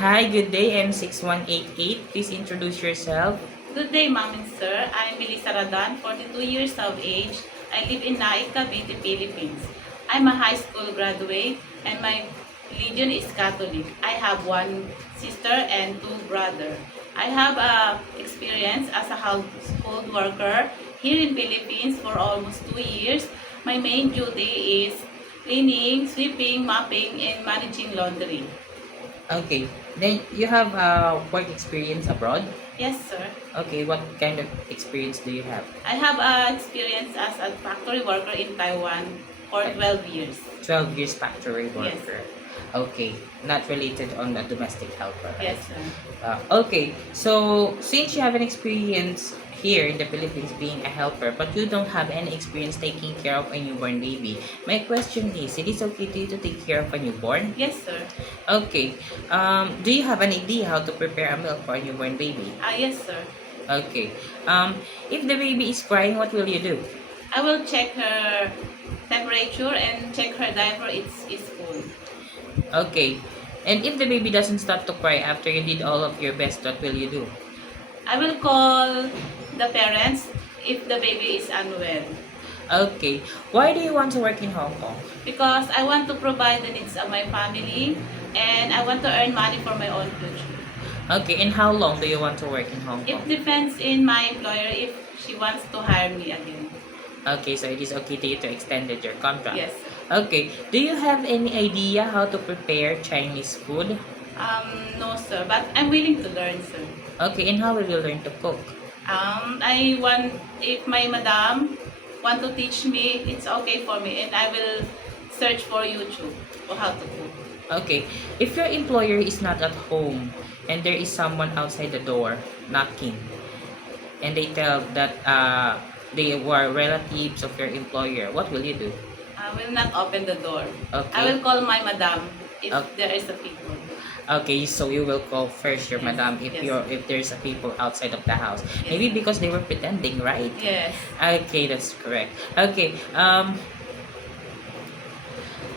Hi, good day, M6188. Please introduce yourself. Good day, ma'am and sir. I'm Melissa Radan, 42 years of age. I live in Naik, Cavite, Philippines. I'm a high school graduate and my religion is Catholic. I have one sister and two brothers. I have experience as a household worker here in Philippines for almost 2 years. My main duty is cleaning, sweeping, mopping, and managing laundry. Okay, then you have work experience abroad. Yes, sir. Okay, what kind of experience do you have? I have experience as a factory worker in Taiwan for 12 years. 12 years factory Yes. worker. Okay, not related on the domestic helper, right? Yes, sir. Okay, so since you have an experience here in the Philippines being a helper, but you don't have any experience taking care of a newborn baby, my question is, it is okay to you to take care of a newborn? Yes, sir. Okay, do you have an idea how to prepare a milk for a newborn baby? Yes, sir. Okay, if the baby is crying, what will you do? I will check her temperature and check her diaper is full. Okay, and if the baby doesn't stop to cry after you did all of your best, what will you do? I will call the parents if the baby is unwell Okay, why do you want to work in Hong Kong? because I want to provide the needs of my family and I want to earn money for my own future. Okay, and how long do you want to work in Hong It Kong? depends in my employer if she wants to hire me again. Okay, so it is okay to you to extend your contract. Yes. Okay, do you have any idea how to prepare Chinese food? No, sir, but I'm willing to learn, sir. Okay, and how will you learn to cook? I want, if my madam want to teach me, it's okay for me, and I will search for YouTube for how to cook. Okay, if your employer is not at home and there is someone outside the door knocking, and they tell that they were relatives of your employer, what will you do? I will not open the door. I Okay. will call my madam if Okay. there is a people. Okay, so you will call first your Yes, madam if yes. if there's a people outside of the house. Yes. Maybe because they were pretending, right? Yes. Okay, that's correct. Okay,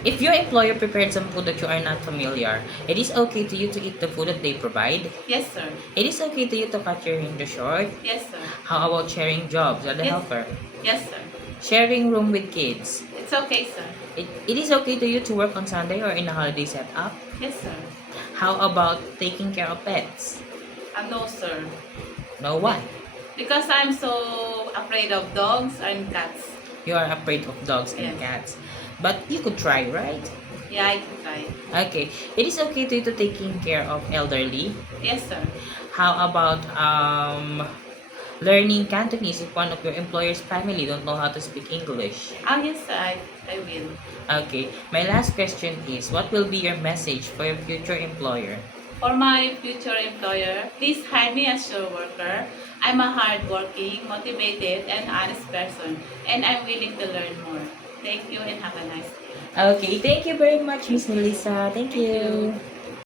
if your employer prepared some food that you are not familiar, it is okay to you to eat the food that they provide. Yes, sir. It is okay to you to cut your hair short. Yes, sir. How about sharing jobs as a Yes. helper? Yes, sir. Sharing room with kids. It's okay, sir. It is okay to you to work on Sunday or in a holiday setup. Yes, sir. How about taking care of pets? No, sir. No, why? Because I'm so afraid of dogs and cats. You are afraid of dogs and Yes. cats. But you could try, right? Yeah, I can try. Okay. It is okay to you to taking care of elderly. Yes, sir. How about learning Cantonese if one of your employer's family don't know how to speak English? Yes, sir. I will. Okay. My last question is, what will be your message for your future employer? For my future employer, please hire me as your worker. I'm a hardworking, motivated, and honest person, and I'm willing to learn more. Thank you and have a nice day. Okay. Thank you very much, Miss Melissa. Thank Thank you. you.